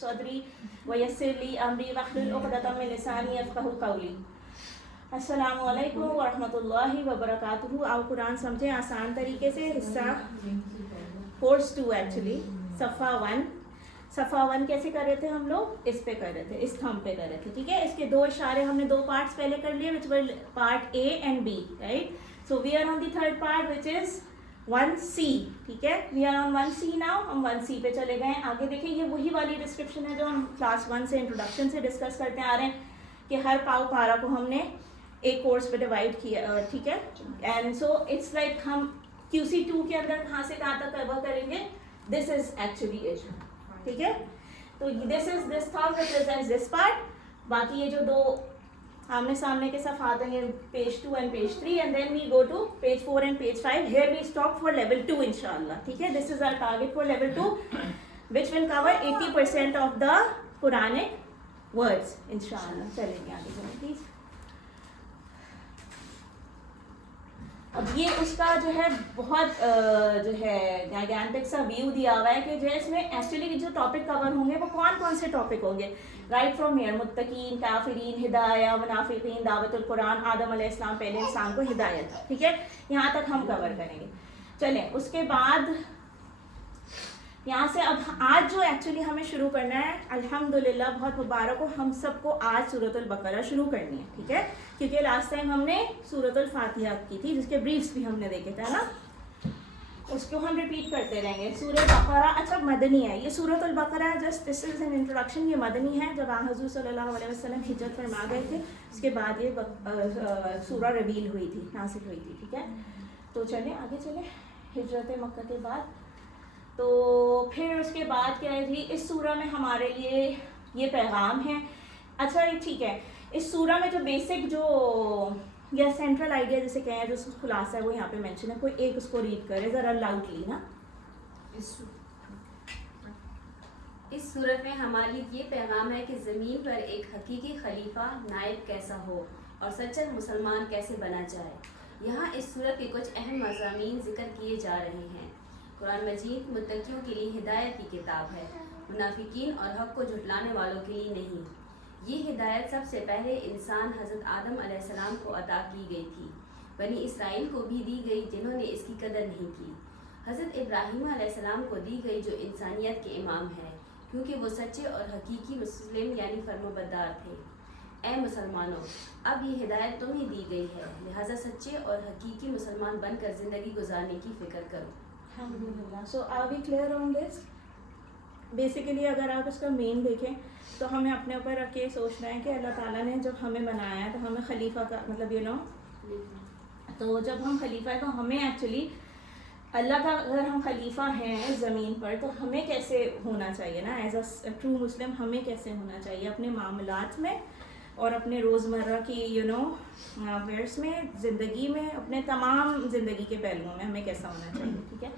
صدری ویسر لی امری واحلل عقدۃ من لسانی یفقہوا قولی. السلام علیکم ورحمۃ اللہ وبرکاتہ. آپ قرآن سمجھیں آسان طریقے سے. حصہ کورس 2 ایکچولی صفحہ 1. صفحہ 1 کیسے کر رہے تھے ہم لوگ؟ اس پہ کر رہے تھے, اس تھم پہ کر رہے تھے, ٹھیک ہے. اس کے 2 اشارے ہم نے 2 پارٹس پہلے کر لیے, which were part A and B, right? So we are on the third part, which is 1C, ٹھیک ہے. We are on 1C now. ہم 1C پہ چلے گئے. آگے دیکھیں, یہ وہی والی ڈسکرپشن ہے جو ہم کلاس 1 سے انٹروڈکشن سے ڈسکس کرتے آ رہے ہیں کہ ہر پارا کو ہم نے ایک کورس پہ ڈیوائڈ کیا, ٹھیک ہے. اینڈ سو اٹس لائک ہم QC2 کے اندر کہاں سے کہاں تک کور کریں گے. دس از ایکچولی اٹ, ٹھیک ہے. تو دس تھم ریپرزینٹس دس پارٹ. باقی یہ جو 2 آمنے سامنے کے صفحات ہیں, یہ page 2 and page 3, and then we go to page 4 and page 5. Here we stop for level 2 انشاءاللہ, ٹھیک ہے. This is our target for level 2 which will cover 80% of the Quranic words انشاءاللہ. چلیں گے آگے چلیں پلیز. اب یہ اس کا جو ہے بہت جو ہے گیگانٹک سا ویو دیا ہوا ہے کہ جو ہے اس میں ایکچولی جو ٹاپک کور ہوں گے وہ کون سے ٹاپک ہوں گے. رائٹ فرام ہیئر متقین, کافرین, ہدایہ, منافقین, دعوت القرآن, آدم علیہ السلام, پہلے انسان کو ہدایت, ٹھیک ہے. یہاں تک ہم کور کریں گے. چلیں اس کے بعد یہاں سے اب آج جو ایکچولی ہمیں شروع کرنا ہے, الحمدللہ بہت مبارک ہو ہم سب کو, آج سورۃ البقرہ شروع کرنی ہے, ٹھیک ہے. کیونکہ لاسٹ ٹائم ہم نے سورۃ الفاتحہ کی تھی جس کے بریفس بھی ہم نے دیکھے تھے نا, اس کو ہم ریپیٹ کرتے رہیں گے. سورۃ بقرہ اچھا مدنی ہے, یہ سورۃ البقرہ just this is an introduction. یہ مدنی ہے. جب حضور صلی اللہ علیہ وسلم ہجرت فرما گئے تھے اس کے بعد یہ سورہ ریویل ہوئی تھی, نازل ہوئی تھی, ٹھیک ہے. تو چلیں آگے چلیں. ہجرت مکہ کے بعد تو پھر اس کے بعد کیا ہے جی, اس سورہ میں ہمارے لیے یہ پیغام ہے. اچھا یہ ٹھیک ہے, اس سورہ میں جو بیسک جو یا سینٹرل آئیڈیا جسے کہیں جو خلاصہ ہے وہ یہاں پہ مینشن ہے. کوئی ایک اس کو ریڈ کرے ذرا لاؤڈلی نا. اس صورت میں ہمارے لیے یہ پیغام ہے کہ زمین پر ایک حقیقی خلیفہ نائب کیسا ہو اور سچا مسلمان کیسے بنا جائے. یہاں اس صورت کے کچھ اہم مضامین ذکر کیے جا رہے ہیں. قرآن مجید متقیوں کے لیے ہدایت کی کتاب ہے, منافقین اور حق کو جھٹلانے والوں کے لیے نہیں. یہ ہدایت سب سے پہلے انسان حضرت آدم علیہ السلام کو عطا کی گئی تھی. بنی اسرائیل کو بھی دی گئی جنہوں نے اس کی قدر نہیں کی. حضرت ابراہیم علیہ السلام کو دی گئی جو انسانیت کے امام ہے کیونکہ وہ سچے اور حقیقی مسلم یعنی فرمانبردار تھے. اے مسلمانوں, اب یہ ہدایت تمہیں دی گئی ہے, لہٰذا سچے اور حقیقی مسلمان بن کر زندگی گزارنے کی فکر کرو. الحمدللہ. So are we clear on this? Basically اگر آپ اس کا مین دیکھیں تو ہمیں اپنے اوپر رکھ کے سوچنا ہے کہ اللہ تعالیٰ نے جب ہمیں بنایا ہے تو ہمیں خلیفہ کا مطلب تو جب ہم خلیفہ ہے تو ہمیں ایکچولی اللہ کا اگر ہم خلیفہ ہیں زمین پر تو ہمیں کیسے ہونا چاہیے نا, ایز اے ٹرو مسلم ہمیں کیسے ہونا چاہیے اپنے معاملات میں اور اپنے روزمرہ کی افیئرس میں, زندگی میں, اپنے تمام زندگی کے پہلوؤں میں ہمیں کیسا ہونا چاہیے, ٹھیک ہے.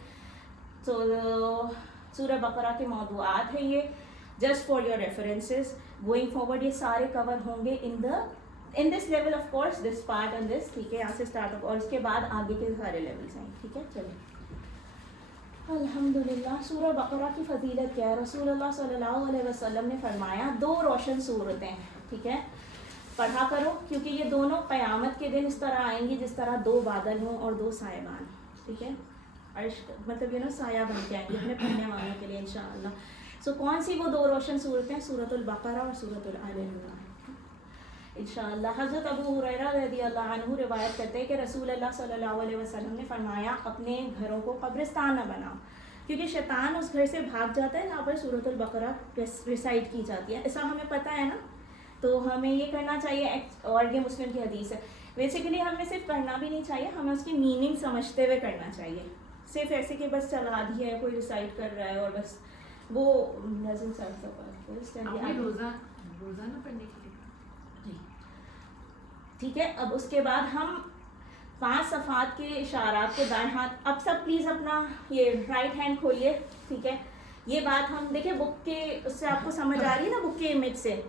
تو سورہ بقرہ کے موضوعات ہیں یہ, just for your references going forward. یہ سارے کور ہوں گے in this level of course, this part and this, ٹھیک ہے. یہاں سے اسٹارٹ ہو اور اس کے بعد آگے کے سارے لیولس ہیں, ٹھیک ہے. چلیں الحمدللہ. سورہ بقرہ کی فضیلت کیا ہے؟ رسول اللہ صلی اللہ علیہ وسلم نے فرمایا 2 روشن صورتیں ہیں, ٹھیک ہے, پڑھا کرو کیونکہ یہ دونوں قیامت کے دن اس طرح آئیں گی جس طرح 2 بادل ہوں اور 2 سائبان, ٹھیک ہے. عرش مطلب سایہ بن کے آئیں گے اپنے پڑھنے والوں کے لیے انشاءاللہ. سو کون سی وہ 2 روشن صورتیں؟ سورۃ البقرہ اور سورۃ آل عمران انشاءاللہ. حضرت ابو ہریرہ رضی اللہ عنہ روایت کرتے ہیں کہ رسول اللہ صلی اللہ علیہ وسلم نے فرمایا اپنے گھروں کو قبرستان نہ بناؤ کیونکہ شیطان اس گھر سے بھاگ جاتا ہے جہاں پر سورۃ البقرہ ریسائٹ کی جاتی ہے. ایسا ہمیں پتہ ہے نا, تو ہمیں یہ کرنا چاہیے. اور یہ مسلم کی حدیث ہے. بیسیکلی ہمیں صرف پڑھنا بھی نہیں چاہیے, ہمیں اس کی میننگ سمجھتے ہوئے کرنا چاہیے. صرف ایسے کہ بس چلا دی ہے, کوئی ریسائٹ کر رہا ہے اور بس وہ روزانہ پڑھنے کے لیے, ٹھیک ہے. اب اس کے بعد ہم 5 صفحات کے اشارات کو دائیں ہاتھ, اب سب پلیز اپنا یہ رائٹ ہینڈ کھولیے, ٹھیک ہے. یہ بات ہم دیکھیں بک کے اس سے آپ کو سمجھ آ رہی ہے نا, بک کے امیج سے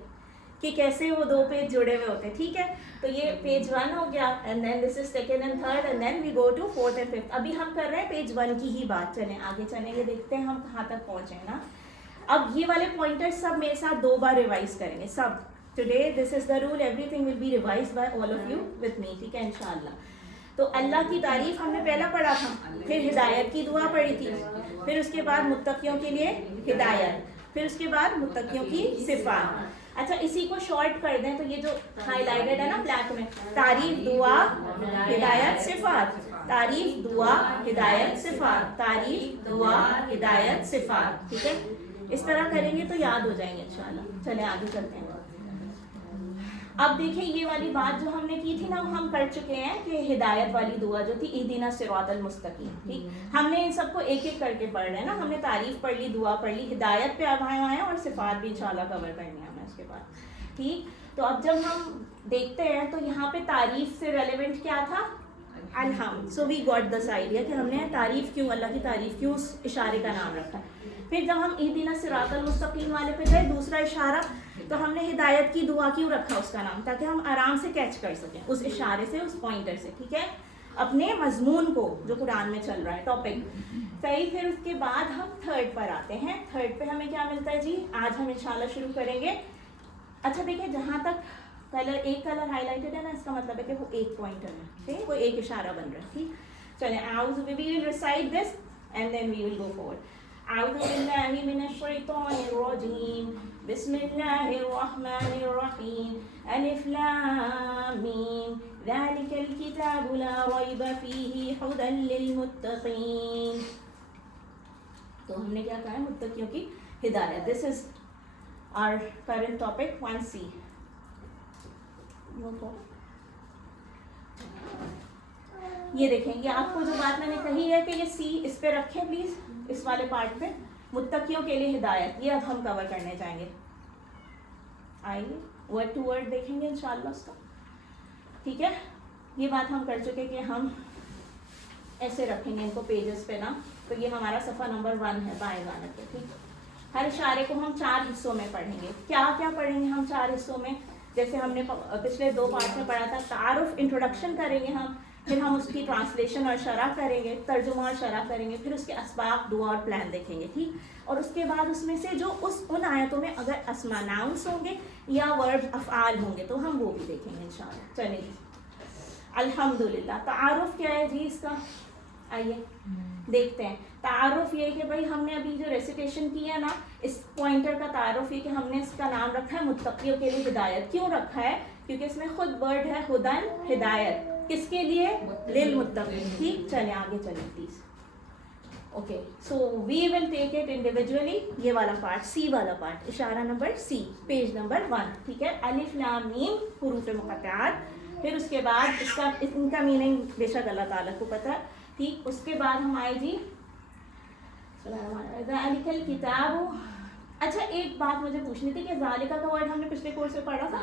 کہ کیسے وہ 2 پیج جڑے ہوئے ہوتے ہیں, ٹھیک ہے. تو یہ پیج 1 ہو گیا, and then this is second and third, and then we go to 4th and 5th. ابھی ہم کر رہے ہیں پیج 1 کی ہی بات. چلیں آگے چلیں گے, دیکھتے ہیں ہم کہاں تک پہنچے نا. اب یہ والے پوائنٹر سب میرے ساتھ 2 بار ریوائز کریں گے سب. Today this is the rule, everything will be revise by all of you with me, ٹھیک ہے انشاءاللہ. تو اللہ کی تعریف ہم نے پہلا پڑھا تھا, پھر ہدایت کی دعا پڑھی تھی, پھر اس کے بعد متقیوں کے لیے ہدایت, پھر اس کے بعد متقیوں کی صفات. اچھا اسی کو شارٹ کر دیں تو یہ جو ہائی لائٹڈ ہے نا بلیک میں, تعریف دعا ہدایت صفات, تعریف دعا ہدایت صفات, تعریف دعا ہدایت صفات, ٹھیک ہے. اس طرح کریں گے تو یاد ہو جائیں گے انشاءاللہ. چلیں آگے چلتے ہیں. اب دیکھیں یہ والی بات جو ہم نے کی تھی نا وہ ہم کر چکے ہیں کہ ہدایت والی دعا جو تھی اہدنا الصراط المستقیم, ٹھیک. ہم نے ان سب کو ایک ایک کر کے پڑھ رہے ہیں نا, ہم نے تعریف پڑھ لی, دعا پڑھ لی, ہدایت پہ اب آئے ہیں اور صفات بھی انشاءاللہ کور کرنی ہے ہمیں اس کے بعد, ٹھیک. تو اب جب ہم دیکھتے ہیں تو یہاں پہ تعریف سے ریلیونٹ کیا تھا, الحمد. سو وی گاٹ دس آئیڈیا کہ ہم نے تعریف کیوں, اللہ کی تعریف کیوں اس اشارے کا نام رکھا. پھر جب ہم اہدنا الصراط المستقیم والے پہ گئے, دوسرا اشارہ, تو ہم نے ہدایت کی دعا کیوں رکھا اس کا نام, تاکہ ہم آرام سے کیچ کر سکیں اس اشارے سے, اس پوائنٹر سے, ٹھیک ہے, اپنے مضمون کو جو قرآن میں چل رہا ہے ٹاپک. صحیح. پھر اس کے بعد ہم تھرڈ پر آتے ہیں. تھرڈ پہ ہمیں کیا ملتا ہے جی, آج ہم انشاءاللہ شروع کریں گے. اچھا دیکھیں جہاں تک کلر, ایک کلر ہائی لائٹڈ ہے نا, اس کا مطلب ہے کہ وہ ایک پوائنٹر ہے, ٹھیک, وہ ایک اشارہ بن رہا ہے, ٹھیک. چلیں اعوذ, we will recite this and then we will go forward. اعوذ باللہ من الشیطان الرجیم, بسم اللہ الرحمن الرحیم, الف لام میم, ذالک الکتاب لا ریب فیہ ھدی للمتقین. تو ہم نے کیا کہا ہے, متقیوں کی ہدایت. دس از our current topic 1C. یہ دیکھیں گے آپ کو جو بات میں نے کہی ہے کہ یہ سی اس پہ رکھیں پلیز, اس والے پارٹ پہ, متقیوں کے لیے ہدایت, یہ اب ہم کور کرنے جائیں گے. آئیے ورڈ ٹو ورڈ دیکھیں گے انشاءاللہ اس کا, ٹھیک ہے. یہ بات ہم کر چکے کہ ہم ایسے رکھیں گے ان کو پیجز پہ نا, تو یہ ہمارا صفحہ نمبر 1 ہے بائیں جانب پہ, ٹھیک. ہر اشارے کو ہم 4 حصوں میں پڑھیں گے. کیا کیا پڑھیں گے ہم 4 حصوں میں, جیسے ہم نے پچھلے 2 پارٹ میں پڑھا تھا, تعارف انٹروڈکشن کریں گے ہم, پھر ہم اس کی ٹرانسلیشن اور شرح کریں گے, ترجمہ اور شرح کریں گے, پھر اس کے اسباق, دعا اور پلان دیکھیں گے, ٹھیک. اور اس کے بعد اس میں سے جو ان آیتوں میں اگر اسماء ناؤنس ہوں گے یا ورب افعال ہوں گے تو ہم وہ بھی دیکھیں گے انشاءاللہ. چلیں جی, الحمدللہ. تعارف کیا ہے جی اس کا, آئیے دیکھتے ہیں. تعارف یہ کہ بھائی ہم نے ابھی جو ریسیٹیشن کیا نا, اس پوائنٹر کا تعارف یہ کہ ہم نے اس کا نام رکھا ہے متقیوں کے لیے ہدایت. کیوں رکھا ہے, کیونکہ اس میں خود ورڈ ہے ہدن, ہدایت, کس کے لیے, للمتقین, ٹھیک. چلیں آگے چلیں please. Okay, so we will take it individually. یہ والا پارٹ, سی والا پارٹ, اشارہ نمبر سی, پیج نمبر 1, ٹھیک ہے. الف لام میم حروف مقطعات, پھر اس کے بعد اس کا, ان کا میننگ بے شک اللہ تعالیٰ کو پتہ ہے, ٹھیک. اس کے بعد ہم آئے جی ذالک الکتاب. اچھا ایک بات مجھے پوچھنی تھی کہ ذالکہ کا ورڈ ہم نے پچھلے کورس میں پڑھا تھا.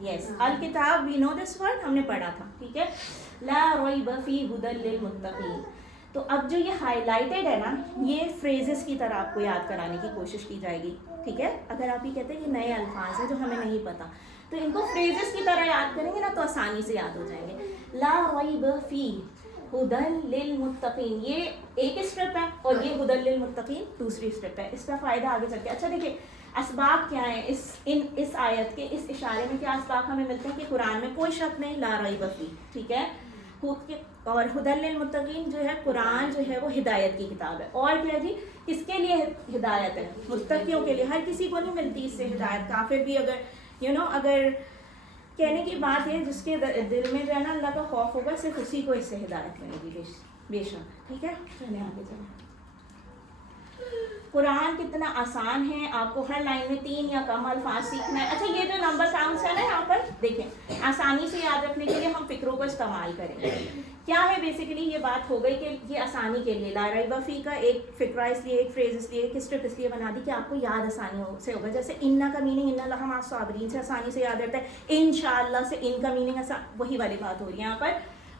یس, الکتاب وی نو دس ورڈ, ہم نے پڑھا تھا, ٹھیک ہے. لا ریب فیہ ھدی للمتقین. تو اب جو یہ ہائی لائٹڈ ہے نا, یہ فریزز کی طرح آپ کو یاد کرانے کی کوشش کی جائے گی, ٹھیک ہے. اگر آپ یہ کہتے ہیں کہ نئے الفاظ ہیں جو ہمیں نہیں پتہ, تو ان کو فریزز کی طرح یاد کریں گے نا تو آسانی سے یاد ہو جائیں گے. لا ریب فیہ ھدی للمتقین, یہ ایک اسٹیپ ہے, اور یہ ھدی للمتقین دوسری اسٹیپ ہے. اس کا فائدہ آگے چل کے. اچھا دیکھیں اسباق کیا ہیں اس آیت کے, اس اشارے میں کیا اسباق ہمیں ملتے ہیں کہ قرآن میں کوئی شک نہیں, لا ریب فیہ, ٹھیک ہے. اور ھدی للمتقین جو ہے, قرآن جو ہے وہ ہدایت کی کتاب ہے. اور کیا جی, کس کے لیے ہدایت ہے, متقیوں کے لیے. ہر کسی کو نہیں ملتی اس سے ہدایت. کافر بھی اگر اگر کہنے کی بات ہے جس کے دل میں جو ہے نا اللہ کا خوف ہوگا, صرف اسی کو اس سے ہدایت ملے گی بے شک, ٹھیک ہے. چلیں آگے چلیں. قرآن کتنا آسان ہے, آپ کو ہر لائن میں 3 یا کم الفاظ سیکھنا ہے. اچھا یہ جو نمبر کاؤنٹس ہے نا یہاں پر دیکھیں, آسانی سے یاد رکھنے کے لیے ہم فکروں کو استعمال کریں گے. کیا ہے بیسیکلی یہ بات ہو گئی کہ یہ آسانی کے لیے, لا ریب فیہ کا ایک فقرہ اس لیے, ایک فریز اس لیے, ایک اسٹیپ اس لیے بنا دی کہ آپ کو یاد آسانی سے ہوگا. جیسے انا کا میننگ ان اللہ مع الصابرین سے آسانی سے یاد رہتا ہے, انشاءاللہ سے ان کا میننگ وہی والی بات ہو رہی ہے یہاں پر.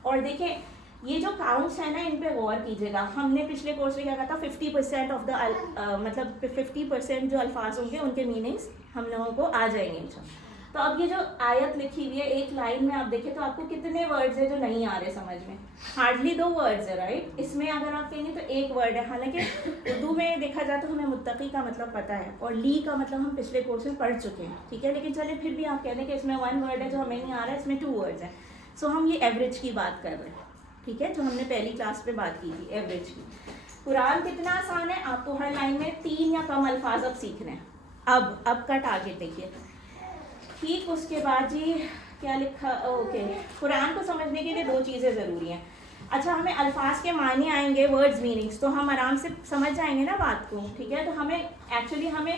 اور دیکھیں یہ جو کاؤنٹس ہیں نا ان پہ غور کیجیے گا. ہم نے پچھلے کورس میں کیا کہا تھا, 50% آف دا مطلب 50% جو الفاظ ہوں گے ان کے میننگس ہم لوگوں کو آ جائیں گے. تو اب یہ جو آیت لکھی ہوئی ہے ایک لائن میں آپ دیکھیں تو آپ کو کتنے ورڈز ہیں جو نہیں آ رہے سمجھ میں؟ ہارڈلی 2 ورڈز ہے رائٹ. اس میں اگر آپ کہیں گے تو ایک ورڈ ہے, حالانکہ اردو میں دیکھا جائے تو ہمیں متقی کا مطلب پتہ ہے اور لی کا مطلب ہم پچھلے کورس میں پڑھ چکے ہیں, ٹھیک ہے, لیکن چلے پھر بھی آپ کہہ دیں کہ اس میں 1 ورڈ ہے جو ہمیں نہیں آ رہا ہے, اس میں 2 ورڈز ہیں. سو ہم یہ ایوریج کی بات کر رہے ہیں, ٹھیک ہے, جو ہم نے پہلی کلاس پہ بات کی تھی ایوریج کی. قرآن کتنا آسان ہے, آپ کو ہر لائن میں 3 یا کم الفاظ اب سیکھنے ہیں. اب کا ٹارگیٹ دیکھیے, ٹھیک. اس کے بعد جی کیا لکھا, اوکے, قرآن کو سمجھنے کے لیے 2 چیزیں ضروری ہیں. اچھا, ہمیں الفاظ کے معنی آئیں گے, ورڈز میننگس, تو ہم آرام سے سمجھ جائیں گے نا بات کو, ٹھیک ہے. تو ہمیں ایکچولی ہمیں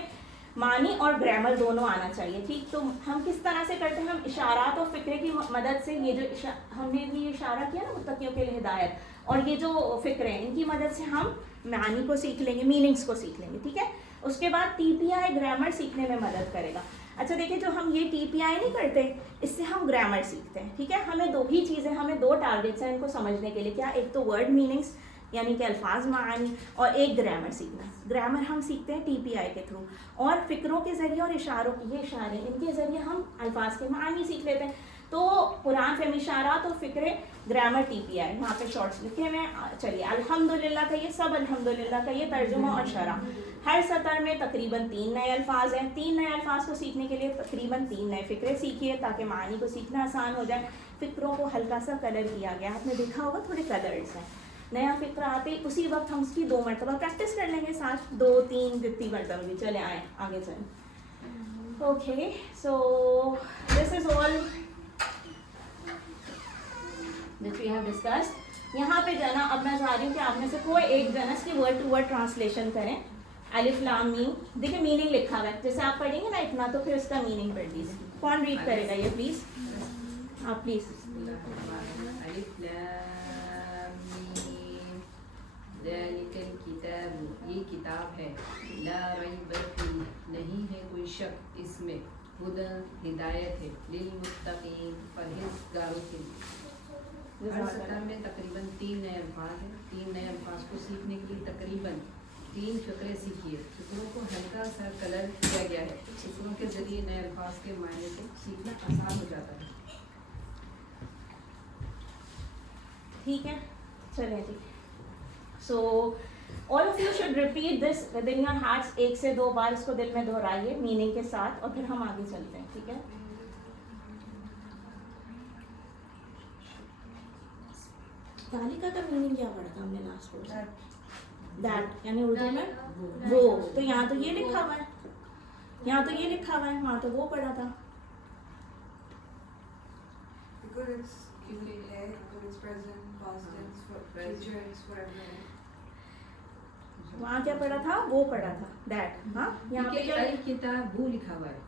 معنی اور گرامر دونوں آنا چاہیے, ٹھیک. تو ہم کس طرح سے کرتے ہیں, ہم اشارات اور فکرے کی مدد سے, یہ جو ہم نے بھی اشارہ کیا نا متقیوں کے لیے ہدایت, اور یہ جو فکرے ہیں ان کی مدد سے ہم معنی کو سیکھ لیں گے, میننگس کو سیکھ لیں گے, ٹھیک ہے. اس کے بعد ٹی پی آئی گرامر سیکھنے میں مدد کرے گا. اچھا دیکھیں, جو ہم یہ ٹی پی آئی نہیں کرتے, اس سے ہم گرامر سیکھتے ہیں, ٹھیک ہے. ہمیں 2 ہی چیزیں, ہمیں 2 ٹارگیٹس ہیں ان کو سمجھنے کے لیے. کیا, ایک تو ورڈ میننگس یعنی کہ الفاظ معانی, اور ایک گرامر سیکھنا. گرامر ہم سیکھتے ہیں ٹی پی آئی کے تھرو, اور فکروں کے ذریعے اور اشاروں, یہ اشارے ان کے ذریعے ہم الفاظ کے معنی سیکھ لیتے ہیں. تو قرآن فہمی اشارات اور فکرے, گرامر ٹی پی آئی, وہاں پہ شارٹس لکھے ہوئے ہیں. چلیے, الحمدللہ کا یہ سب, الحمدللہ کا یہ ترجمہ اور شرح. ہر سطر میں تقریباً 3 نئے الفاظ ہیں. 3 نئے الفاظ کو سیکھنے کے لیے تقریباً 3 نئے فکرے سیکھیے تاکہ معنی کو سیکھنا آسان ہو جائے. فکروں کو ہلکا سا کلر کیا گیا, آپ نے دیکھا ہوگا تھوڑے کلرز ہیں. نیا فکر آتے ہی اسی وقت ہم اس کی 2 مرتبہ پریکٹس کر لیں گے ساتھ, 2-3 جتنی مرتبہ بھی. چلے آئیں آگے چلیں. Okay, so this is all which we have discussed. یہاں پہ جو ہے نا, اب میں چاہ رہی ہوں کہ آپ میں سے کوئی ایک جو ہے نا اس کی ورڈ ٹو ورڈ ٹرانسلیشن کریں. الف لام میم, دیکھیں میننگ لکھا ہوا ہے, جیسے آپ پڑھیں گے نا اتنا تو پھر اس کا میننگ پڑھ لیجیے. کون ریڈ کرے گا یہ پلیز, آپ پلیز. الف لام میم, ذالک الکتاب, یہ کتاب ہے, لا ریب فیہ, نہیں ہے کوئی شک اس میں, ہدی, ہدایت ہے, للمتقین, پرہیزگاروں کے لیے. ہر سطر میں تقریباً 3 نئے الفاظ ہیں. 3 نئے الفاظ کو سیکھنے کے لیے تقریباً 3 فقرے سیکھیے. فقروں کو ہلکا سا کلر کیا گیا ہے. فقروں کے ذریعے نئے الفاظ کے معنی کو سیکھنا آسان ہو جاتا ہے. ٹھیک ہے, چلیں جی. سو all of you should repeat this within your hearts. 1 سے 2 بار اس کو دل میں دہرائیے میننگ کے ساتھ, اور پھر ہم آگے چلتے ہیں, ٹھیک ہے. تالیکا کا میننگ کیا پڑھا تھا ہم نے لاسٹ کورس میں؟ دیٹ یعنی اردو میں وہ. تو یہاں تو یہ لکھا ہوا ہے, یہاں تو یہ لکھا ہوا ہے, وہاں تو وہ پڑھا تھا. وہاں کیا پڑھا تھا, وہ پڑھا تھا دیٹ. ہاں, یہاں پہ کیا الکتاب وہ لکھا ہوا ہے,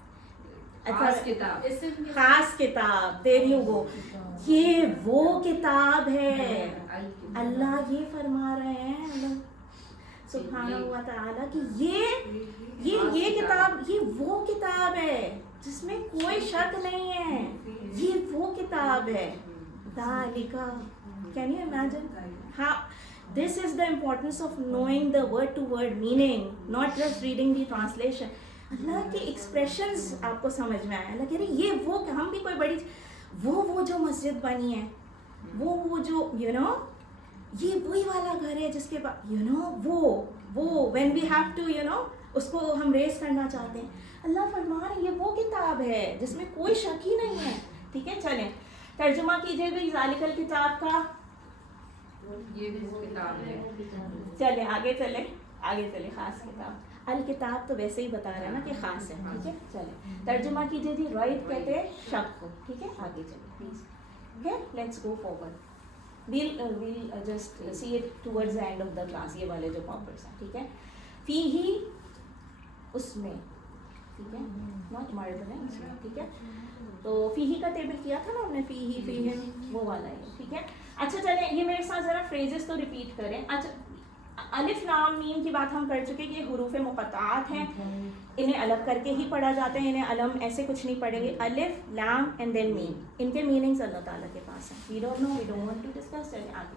خاص کتاب, خاص کتاب. دیر یو گو, یہ وہ کتاب ہے. اللہ یہ فرما رہے ہیں, اللہ سبحانہ و تعالیٰ کہ یہ کتاب, یہ وہ کتاب ہے جس میں کوئی شک نہیں ہے, یہ وہ کتاب ہے. ذالکا, can you imagine how this is the importance of knowing the word to word meaning, not just reading the translation. اللہ کے ایکسپریشنز آپ کو سمجھ میں آئے. اللہ کہہ رہے یہ وہ, ہم بھی کوئی بڑی, وہ جو مسجد بنی ہے, وہ جو یو نو, یہ وہی والا گھر ہے جس کے بعد یو نو وہ when we have to you know اس کو ہم ریز کرنا چاہتے ہیں. اللہ فرما رہے یہ وہ کتاب ہے جس میں کوئی شک ہی نہیں ہے, ٹھیک ہے. چلیں ترجمہ کیجیے بھی ذالک الکتاب کا, یہ وہ کتاب ہے. چلیں آگے چلیں. خاص کتاب, الکتاب تو ویسے ہی بتا رہے ہیں نا کہ خاص ہے, ٹھیک ہے. چلیں ترجمہ کیجیے جی, رائٹ کہتے ہیں شک کو, ٹھیک ہے. آگے چلیں please. Okay, let's go forward. we'll just see it towards the end of the class, یہ والے جو پاپرس ہیں, ٹھیک ہے. فی ہی, اس میں, ٹھیک ہے, ناٹ مرد ہے اس میں, ٹھیک ہے. تو فی ہی کا ٹیبل کیا تھا نا ہم نے, فی ہی, فی ہے, وہ والا ہے, ٹھیک ہے. اچھا چلیں یہ میرے ساتھ ذرا فریزز تو ریپیٹ کریں. اچھا, الف لام میم کی بات ہم کر چکے کہ یہ حروف مقطعات ہیں, انہیں الگ کر کے ہی پڑھا جاتا ہے, انہیں علم ایسے کچھ نہیں پڑھیں گے. الف لام اینڈ دین میم, ان کے میننگز اللہ تعالیٰ کے پاس ہیں. We don't know, we don't want to discuss. چلیں آگے.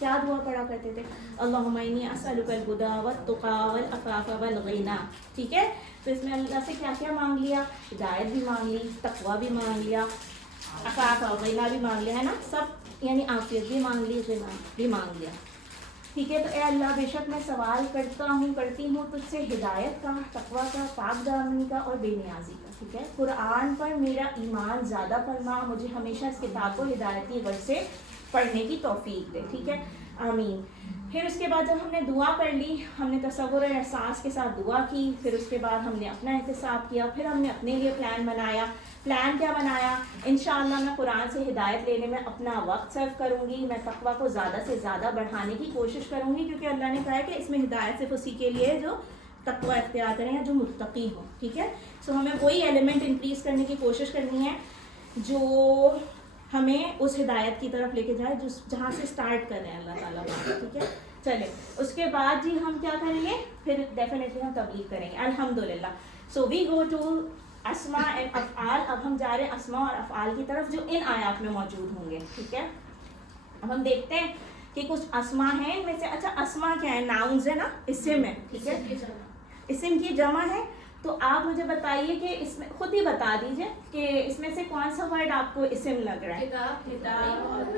کیا دعا پڑھا کرتے تھے؟ اللہم انی اسألک الہدی والتقی والعفاف والغنی. ٹھیک ہے، تو اس میں اللہ سے کیا کیا مانگ لیا؟ ہدایت بھی مانگ لی، تقوی بھی مانگ لیا، عفاف اور غنی بھی مانگ لیا، ہے نا، سب یعنی عافیت بھی مانگ لی، غنی بھی مانگ لیا. ٹھیک ہے، تو اے اللہ بے شک میں سوال کرتی ہوں تجھ سے ہدایت کا، تقوی کا، پاک دامنی کا اور بے نیازی کا. ٹھیک ہے، قرآن پر میرا ایمان زیادہ فرما، مجھے ہمیشہ اس کتاب کو ہدایتی غرض سے پڑھنے کی توفیق دے. ٹھیک ہے، آمین. پھر اس کے بعد جب ہم نے دعا کر لی، ہم نے تصور اور احساس کے ساتھ دعا کی، پھر اس کے بعد ہم نے اپنا احتساب کیا، پھر ہم نے اپنے لیے پلان بنایا. پلان کیا بنایا؟ انشاءاللہ میں قرآن سے ہدایت لینے میں اپنا وقت صرف کروں گی، میں تقویٰ کو زیادہ سے زیادہ بڑھانے کی کوشش کروں گی، کیونکہ اللہ نے کہا ہے کہ اس میں ہدایت صرف اسی کے لیے جو تقویٰ اختیار کریں یا جو متقی ہوں. ٹھیک ہے، سو ہمیں وہی ایلیمنٹ انکریز کرنے کی کوشش کرنی ہے جو ہمیں اس ہدایت کی طرف لے کے جائے جہاں سے اسٹارٹ کر رہے ہیں اللہ تعالیٰ. ٹھیک ہے، چلے اس کے بعد جی ہم کیا کریں گے؟ پھر ڈیفینیٹلی ہم تبلیغ کریں گے الحمدللہ. سو وی گو ٹو اسماء اینڈ افعال. اب ہم جا رہے ہیں اسماء اور افعال کی طرف جو ان آیات میں موجود ہوں گے. ٹھیک ہے، اب ہم دیکھتے ہیں کہ کچھ اسماء ہیں ان میں سے. اچھا اسماء کیا ہے؟ ناؤنز ہے نا، اسم ہے. ٹھیک ہے، اسم کی جمع ہے. تو آپ مجھے بتائیے کہ اس میں خود ہی بتا دیجئے کہ اس میں سے کون سا ورڈ آپ کو اسم لگ رہا ہے؟ کتاب اور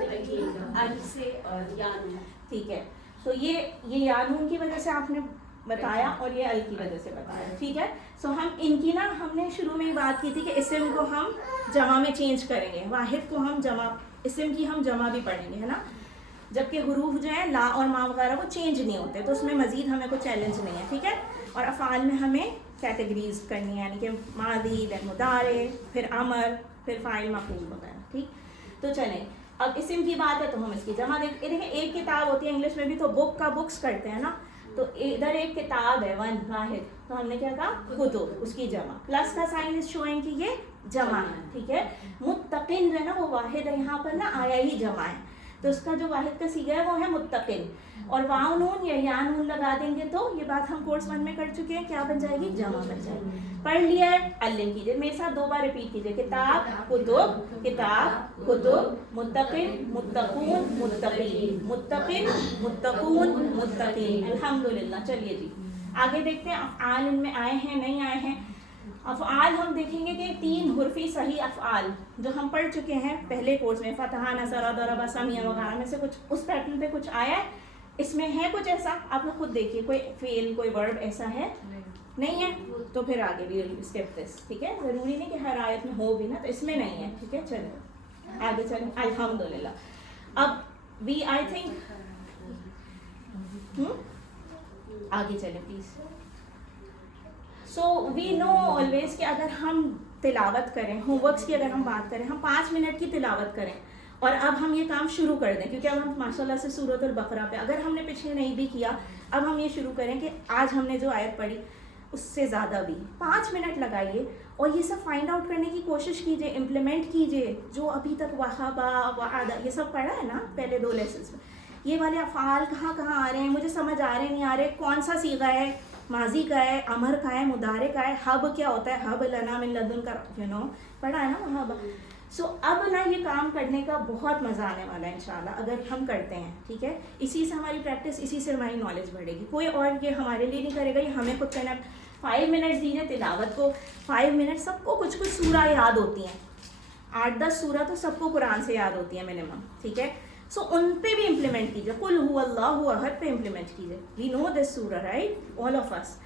الف سے اور یانون. ٹھیک ہے، تو یہ یانون کی وجہ سے آپ نے بتایا اور یہ ال کی وجہ سے بتایا. ٹھیک ہے، سو ہم ان کی نا، ہم نے شروع میں ہی بات کی تھی کہ اسم کو ہم جمع میں چینج کریں گے، واحد کو ہم جمع، اسم کی ہم جمع بھی پڑھیں گے، ہے نا. جبکہ حروف جو ہیں لا اور ما وغیرہ وہ چینج نہیں ہوتے، تو اس میں مزید ہمیں کوئی چیلنج نہیں ہے. ٹھیک ہے، اور افعال میں ہمیں کیٹیگریز کرنی ہے، یعنی کہ ماضی، پھر مضارع، پھر امر، پھر فاعل مفعول وغیرہ. ٹھیک، تو چلیں اب اسم کی بات ہے تو ہم اس کی جمع دیکھیں. ایک کتاب ہوتی ہے انگلش میں بھی تو بک کا بکس کرتے ہیں نا، تو ادھر ایک کتاب ہے ون واحد، تو ہم نے کیا کہا؟ کتب، اس کی جمع. پلس کا سائن از شوئنگ کہ یہ جمع ہے. ٹھیک ہے، متقن جو ہے نا وہ واحد ہے، یہاں پر نا آیا ہی جمع ہے، تو اس کا جو واحد کا صیغہ ہے وہ ہے متقن. اور واو نون یا یا نون لگا دیں گے تو یہ بات ہم کورس 1 میں کر چکے ہیں، کیا بن جائے گی؟ جمع بن جائے گی. پڑھ لیا ہے، علم کیجیے میرے ساتھ 2 بار ریپیٹ کیجیے. کتاب، کتب، کتاب، کتب، متقن، متقون، متقین، متقن، متقون، متقین. الحمدللہ. چلیے جی آگے دیکھتے ہیں افعال ان میں آئے ہیں نہیں آئے ہیں. افعال ہم دیکھیں گے کہ 3 حرفی صحیح افعال جو ہم پڑھ چکے ہیں پہلے کورس میں، فتح، نصر، ضرب، سمیع وغیرہ میں سے کچھ اس پیٹرن پہ کچھ آیا ہے. اس میں ہے کچھ ایسا؟ آپ لوگ خود دیکھیے کوئی فعل، کوئی ورب ایسا ہے؟ نہیں ہے، تو پھر آگے بھی اسکپ دس. ٹھیک ہے، ضروری نہیں کہ ہر آیت میں ہو بھی نا، تو اس میں نہیں ہے. ٹھیک ہے، چلیں آگے چلیں. الحمدللہ. اب وی آئی تھنک آگے چلیں please. So we know always کہ اگر ہم تلاوت کریں، ہوم ورکس کی اگر ہم بات کریں، ہم 5 منٹ کی تلاوت کریں اور اب ہم یہ کام شروع کر دیں، کیونکہ اب ہم ماشاء اللہ سے سورۃ البقرہ پہ، اگر ہم نے پیچھے نہیں بھی کیا، اب ہم یہ شروع کریں کہ آج ہم نے جو آیت پڑھی اس سے زیادہ بھی 5 منٹ لگائیے اور یہ سب فائنڈ آؤٹ کرنے کی کوشش کیجیے، امپلیمنٹ کیجیے. جو ابھی تک وہابا وعدہ یہ سب پڑھا ہے نا پہلے 2 لیسنس میں، یہ والے افعال کہاں کہاں آ رہے ہیں، مجھے سمجھ آ رہے نہیں آ رہے، کون سا صیغہ ہے، ماضی کا ہے، امر کا ہے، مضارع کا ہے، حب کیا ہوتا ہے، حب لنا من لدن کا پڑھا ہے نا وہابا. سو اب نا یہ کام کرنے کا بہت مزہ آنے والا ہے انشاءاللہ اگر ہم کرتے ہیں. ٹھیک ہے، اسی سے ہماری پریکٹس، اسی سے ہماری نالج بڑھے گی. کوئی اور یہ ہمارے لیے نہیں کرے گا، یہ ہمیں خود کرنا. 5 منٹ دیجیے تلاوت کو. 5 منٹ سب کو کچھ سورہ یاد ہوتی ہیں، 8-10 سورہ تو سب کو قرآن سے یاد ہوتی ہیں منیمم. ٹھیک ہے، سو ان پہ بھی امپلیمنٹ کیجیے. قل هو اللہ احد پہ امپلیمنٹ کیجیے. وی نو دس سورہ رائٹ آل آف اس.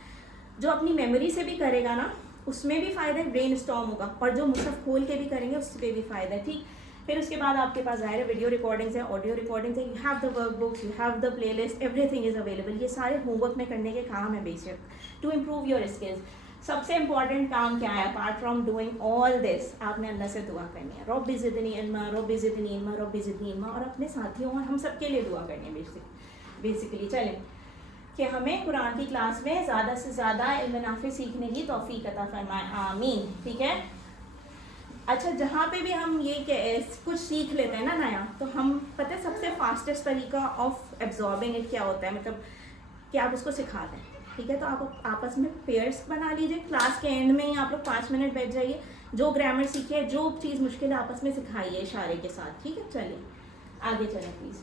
جو اپنی میموری سے بھی کرے گا نا اس میں بھی فائدہ ہے، برین اسٹارم ہوگا، اور جو مصحف کھول کے بھی کریں گے اس پہ بھی فائدہ ہے. ٹھیک، پھر اس کے بعد آپ کے پاس ظاہر ہے ویڈیو ریکارڈنگس ہیں، آڈیو ریکارڈنگس ہیں، you have the workbooks, you have the playlist, everything is available. یہ سارے ہوم ورک میں کرنے کے کام ہے basic to improve your skills. سب سے امپورٹنٹ کام کیا ہے apart from doing all this? آپ نے اللہ سے دعا کرنی ہے، رب زدنی علما، رب زدنی علما، رب زدنی علما، اور اپنے ساتھیوں اور ہم سب کے لیے دعا کرنی ہے بیسیکلی. چلیں کہ ہمیں قرآن کی کلاس میں زیادہ سے زیادہ علم نافع سیکھنے کی توفیق عطا فرمائے، آمین. ٹھیک ہے، اچھا جہاں پہ بھی ہم یہ کہ کچھ سیکھ لیتے ہیں نا نیا، تو ہم پتہ ہے سب سے فاسٹسٹ طریقہ آف ایبزاربنگ اٹ کیا ہوتا ہے، مطلب کہ آپ اس کو سکھا دیں. ٹھیک ہے، تو آپ آپس میں پیئرس بنا لیجیے، کلاس کے اینڈ میں ہی آپ لوگ 5 منٹ بیٹھ جائیے، جو گرامر سیکھے، جو چیز مشکل ہے آپس میں سکھائیے اشارے کے ساتھ. ٹھیک ہے، چلیے آگے چلیں پلیز.